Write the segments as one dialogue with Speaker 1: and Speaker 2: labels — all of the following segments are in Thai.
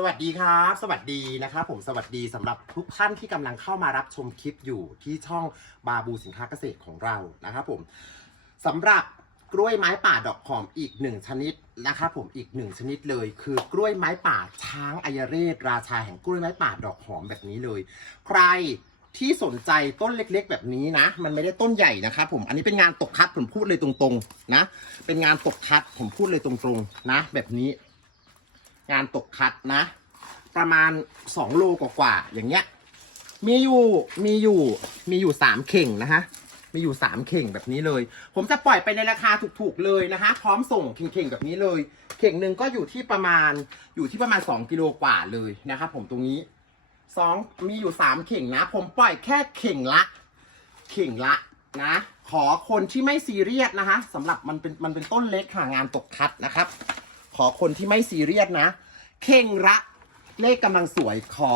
Speaker 1: สวัสดีครับ สวัสดีนะครับผมสวัสดีสำหรับทุกท่านที่กำลังเข้ามารับชมคลิปอยู่ที่ช่องบาบูสินค้าเกษตรของเรานะครับผมสำหรับกล้วยไม้ป่าดอกหอมอีกหนึ่งชนิดนะครับผมอีกหนึ่งชนิดเลย คือกล้วยไม้ป่าช้างอัยเรศราชาแห่งกล้วยไม้ป่าดอกหอมแบบนี้เลย ใครที่สนใจต้นเล็กๆ แบบนี้นะ มันไม่ได้ต้นใหญ่นะครับผมอันนี้เป็นงานตกคัดผมพูดเลยตรงๆนะ เป็นงานตกคัดผมพูดเลยตรงๆนะ แบบนี้ งานตกคัดนะ ประมาณ2โลกว่าๆอย่างเงี้ย มีอยู่มีอยู่มีอยู่3เข่งนะฮะมีอยู่3เข่งแบบนี้เลย ผมจะปล่อยไปในราคาถูกๆเลยนะคะ พร้อมส่งเข่งๆแบบนี้เลย เข่งหนึ่งก็อยู่ที่ประมาณอยู่ที่ประมาณ2กิโลกว่าเลยนะครับผมตรงนี้สองมีอยู่3เข่งนะ ผมปล่อยแค่เข่งละ เข่งละนะ ขอคนที่ไม่ซีเรียสนะคะสำหรับมันเป็นมันเป็นต้นเล็กค่ะงานตกคัดนะครับ ขอคนที่ไม่ซีเรียสนะ เข่งละเลขกำลังสวยขอ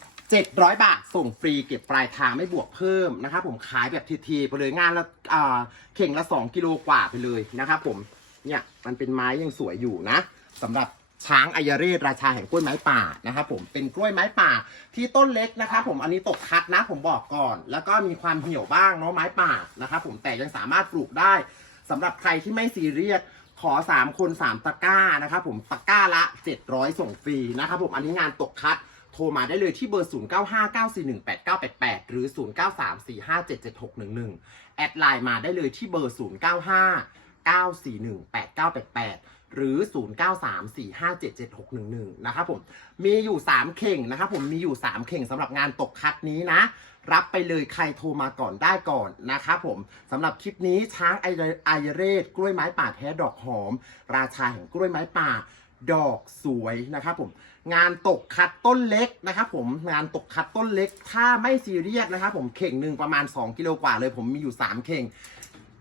Speaker 1: 700 บาท ส่งฟรีเก็บปลายทางไม่บวกเพิ่มนะครับผมขายแบบทีๆไปเลยงานละอ่าเข่งละ 2 กิโลกว่าไปเลยนะครับผมเนี่ยมันเป็นไม้ยังสวยอยู่นะสำหรับช้างอายเรศราชาแห่งกล้วยไม้ป่านะครับผมเป็นกล้วยไม้ป่าที่ต้นเล็กนะครับผมอันนี้ตกคัดนะผมบอกก่อน แล้วก็มีความเหี่ยวบ้างเนาะไม้ป่านะครับผมแต่ยังสามารถปลูกได้สำหรับใครที่ไม่ซีเรียส ขอ3คน3ตะกร้านะครับผมตะกร้าละ700ส่งฟรีนะครับผมอันนี้งานตกคัดโทรมาได้เลยที่เบอร์ 0959418988 หรือ 0934577611 แอดไลน์มาได้เลยที่เบอร์ 0959418988 หรือ 0934577611 นะครับผม มีอยู่ 3 เข่งนะครับผม มีอยู่ 3 เข่งสำหรับงานตกคัดนี้นะ รับไปเลยใครโทรมาก่อนได้ก่อนนะครับผมสำหรับคลิปนี้ช้างไอเรไอเรศกล้วยไม้ป่าแท้ดอกหอม ราชาแห่งกล้วยไม้ป่าดอกสวยนะครับผมงานตกคัดต้นเล็กนะครับผมงานตกคัดต้นเล็ก ถ้าไม่ซีเรียสนะครับผมเข่งหนึ่งประมาณ 2 กิโลกว่าเลยผมมีอยู่ 3 เข่ง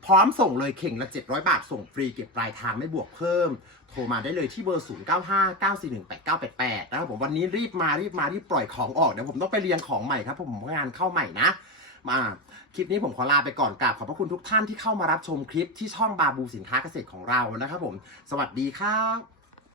Speaker 1: พร้อมส่งเลยเข่งละ 700 บาท ส่งฟรีเก็บปลายทางไม่บวกเพิ่ม โทรมาได้เลยที่เบอร์ 0959418988 นะครับผมวันนี้รีบมารีบมารีบปล่อยของออกเดี๋ยวผมต้องไปเรียงของใหม่ครับผมงานเข้าใหม่นะ มาคลิปนี้ผมขอลาไปก่อนกราบขอบพระคุณทุกท่านที่เข้ามารับชมคลิปที่ช่องบาบูสินค้าเกษตรของเรานะครับผม สวัสดีครับ